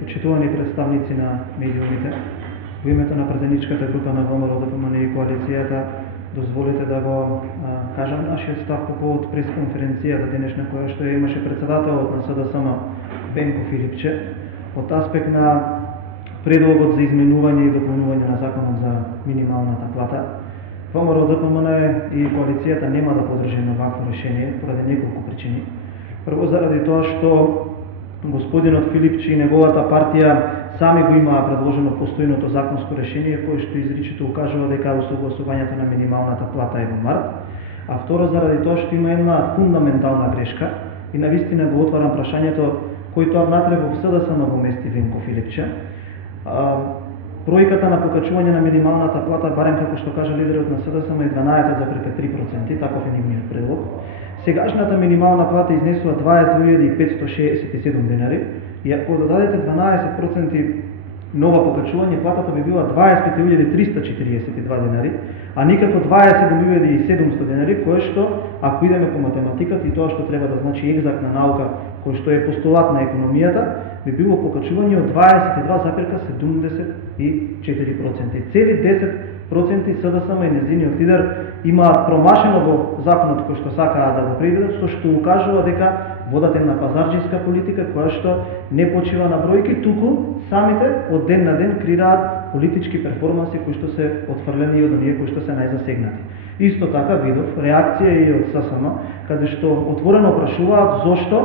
почитувани представници на медиумите, во името на пратеничката група на ВМРО ДПМН и коалицијата, дозволите да го кажам нашиот став по повод пресконференцијата денешна која што имаше председателот на СДСМ Венко Филипче од аспект на предлогот за изменување и дополнување на законот за минималната плата. ВМРО ДПМН и коалицијата нема да подржи на вакво решение поради неколку причини. Прво, заради тоа што господинот Филипче и неговата партија сами го имаа предложено постојното законско решение кое што изричито укажува дека усогласувањето на минималната плата е во март. А второ, заради тоа што има една фундаментална грешка и навистина го отварам прашањето кој тоа внатре во СДСМ го мести Венко Филипче. Бројката на покачување на минималната плата, барем како што кажа лидерот на СДСМ, е 12,3%, таков е нивниот предлог. Сегашната минимална плата изнесува 22.567 денари и ако додадете 12% нова покачување, платата би била 25.342 денари, а никако 27.700 денари, кое што, ако идеме по математиката и тоа што треба да значи екзактна наука, кој што е постулат на економијата, би било покачување од 22,74%. Цели 10% СДСМ и нејзиниот лидер имаат промашено во законот кој што сакаат да го приведат, со што укажува дека водат една пазарџиска политика која што не почива на бројки, туку самите од ден на ден креираат политички перформанси кои што се отфрлени од оние кои што се најзасегнати. Исто така видов реакција и од ССМ, каде што отворено прашуваат зошто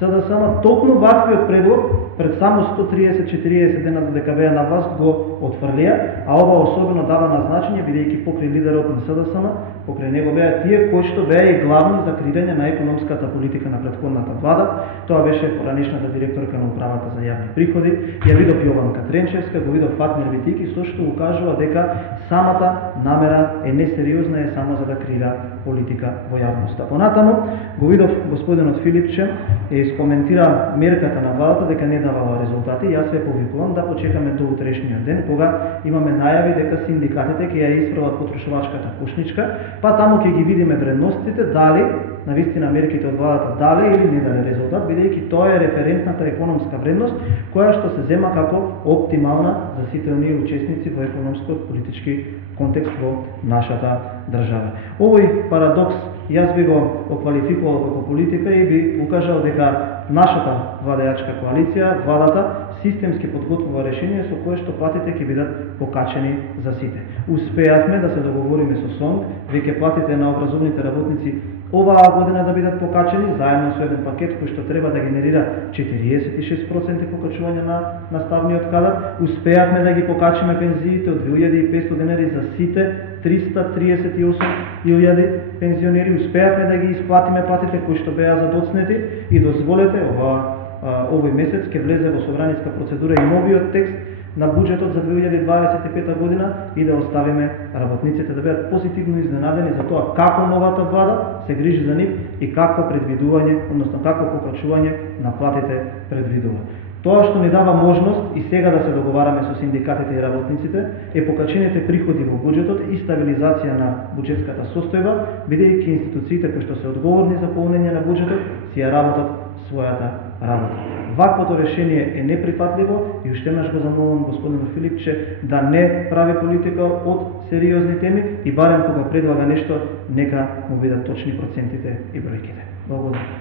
СДСМ токму ваквиот предлог пред само 130-40 дена додека беа на власт го отфрлија, а ова особено дава назначење бидејќи покрај лидерот на СДСМ, покрај него беа тие кои што беа и главни за креирање на економската политика на претходната влада. Тоа беше поранешната директорка на управата за јавни приходи, ја видов Јованка Тренчевска, го видов Фатмир Витики, со што укажува дека самата намера е несериозна, е само за да креира политика во јавноста. Понатаму го видов господинот Филипче искоментира мерката на владата дека не давала резултати. Јас ве повикувам да почекаме до утрешниот ден кога имаме најави дека синдикатите ќе ја исправат потрошувачката кушничка, па таму ќе ги видиме вредностите дали навистина мерките од владата дале или не дале резултат, бидејќи тоа е референтната економска вредност која што се зема како оптимална за сите оние учесници во економскиот политички контекст во нашата држава. Овој парадокс јас би го оквалификувал како политика и би укажал дека нашата владеачка коалиција, владата, системски подготвува решение со кое што платите ќе бидат покачени за сите. Успеавме да се договориме со СОНГ, веќе платите на образовните работници оваа година да бидат покачени заедно со еден пакет кој што треба да генерира 46% покачување на наставниот кадар. Успеавме да ги покачиме пензиите од 2500 денари за сите 338.000 пензионери. Успеавме да ги исплатиме платите кои што беа задоцнети и дозволете овој месец ќе влезе во собраниска процедура и новиот текст на буџетот за 2025 година и да оставиме работниците да бидат позитивно изненадени за тоа како новата влада се грижи за нив и какво предвидување, односно какво покачување на платите предвидува. Тоа што ни дава можност и сега да се договараме со синдикатите и работниците е покачените приходи во буџетот и стабилизација на буџетската состојба, бидејќи институциите кои што се одговорни за полнење на буџетот си ја работат својата работа. Ваквото решение е неприфатливо и уште еднаш го замолувам господинот Филипче да не прави политика од сериозни теми и барем кога предлага нешто, нека му бидат точни процентите и бројките. Благодарам.